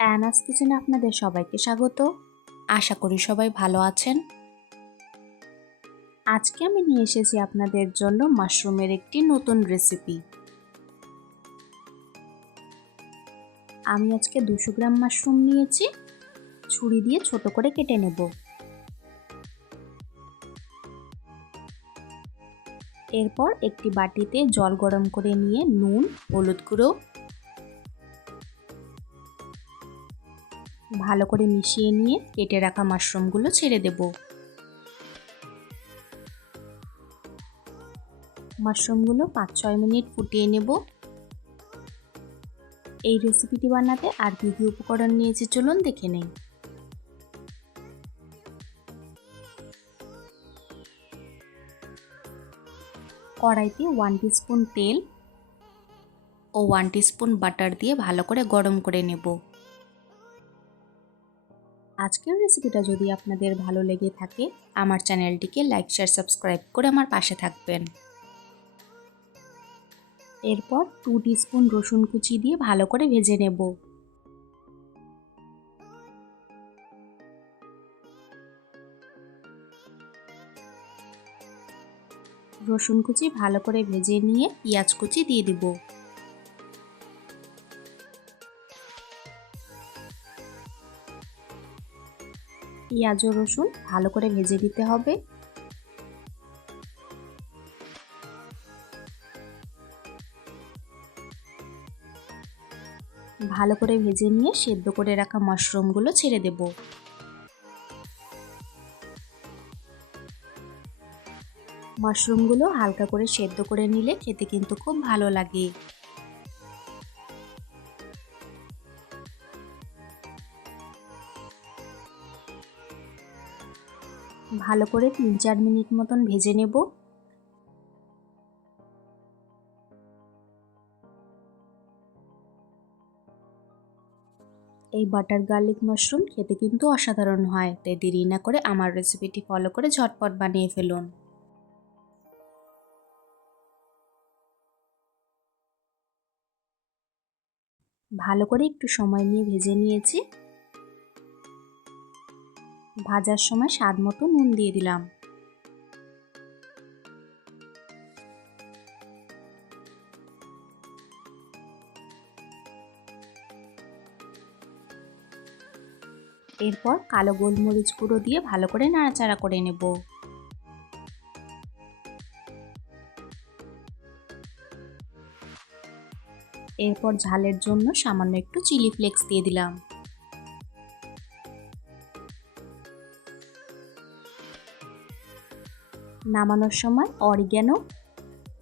অ্যানাস কিচেনে আপনাদের সবাইকে স্বাগত। আশা করি সবাই ভালো আছেন। আজকে আমি নিয়ে এসেছি আপনাদের জন্য মাশরুমের একটি নতুন রেসিপি। আমি আজকে 200 গ্রাম মাশরুম নিয়েছি, ছুরি দিয়ে ছোট করে কেটে নেব। এরপর একটি বাটিতে জল গরম করে নিয়ে নুন, হলুদ গুঁড়ো ভালো করে মিশিয়ে নিয়ে কেটে রাখা মাশরুমগুলো ছেড়ে দেব। মাশরুমগুলো 5-6 মিনিট ফুটিয়ে নেব। এই রেসিপিটি বানাতে আর কি কি উপকরণ নিয়েছি চলুন দেখে নেই। কড়াইতে 1 টিস্পুন তেল ও 1 টিস্পুন বাটার দিয়ে ভালো করে গরম করে নেব। আজকের রেসিপিটা যদি আপনাদের ভালো লেগে থাকে আমার চ্যানেলটিকে লাইক, শেয়ার, সাবস্ক্রাইব করে আমার পাশে থাকবেন। এরপর 2 টিস্পুন রসুন কুচি দিয়ে ভালো করে ভেজে নেব। রসুন কুচি ভালো করে ভেজে নিয়ে পেঁয়াজ কুচি দিয়ে দিব। পেঁয়াজ ও রসুন ভালো করে ভেজে দিতে হবে। ভালো করে ভেজে নিয়ে সেদ্ধ করে রাখা মাশরুমগুলো ছেড়ে দেব। মাশরুমগুলো হালকা করে সেদ্ধ করে নিলে খেতে কিন্তু খুব ভালো লাগে। ভালো করে 3-4 মিনিট মতন ভেজে নেব। এই বাটার গার্লিক মাশরুম খেতে কিন্তু অসাধারণ হয়, তাই দেরি না করে আমার রেসিপিটি ফলো করে ঝটপট বানিয়ে ফেলুন। ভালো করে একটু সময় নিয়ে ভেজে নিয়েছি। ভাজার সময় স্বাদ মতো নুন দিয়ে দিলাম। এরপর কালো গোলমরিচ গুঁড়ো দিয়ে ভালো করে নাড়াচাড়া করে নেব। এরপর ঝালের জন্য সামান্য একটু চিলি ফ্লেক্স দিয়ে দিলাম। নামানোর সময় অরিগ্যানো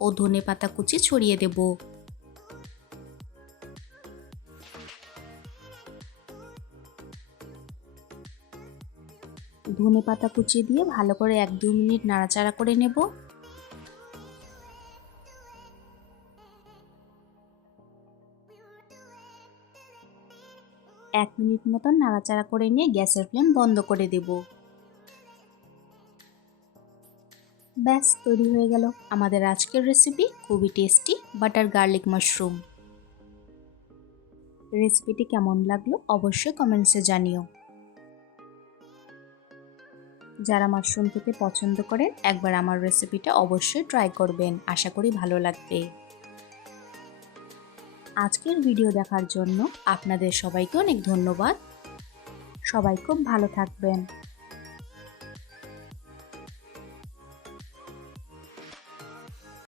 ও ধনেপাতা কুচি ছড়িয়ে দেব। ধনেপাতা কুচি দিয়ে ভালো করে 1-2 মিনিট নাড়াচাড়া করে নেব। এক মিনিট মতন নাড়াচাড়া করে নিয়ে গ্যাসের ফ্লেম বন্ধ করে দেব। ব্যাস তৈরি হয়ে গেল আমাদের আজকের রেসিপি, খুবই টেস্টি বাটার গার্লিক মাশরুম। রেসিপিটি কেমন লাগলো অবশ্যই কমেন্টসে জানিও। যারা মাশরুম খেতে পছন্দ করেন একবার আমার রেসিপিটা অবশ্যই ট্রাই করবেন, আশা করি ভালো লাগবে। আজকের ভিডিও দেখার জন্য আপনাদের সবাইকে অনেক ধন্যবাদ। সবাই খুব ভালো থাকবেন।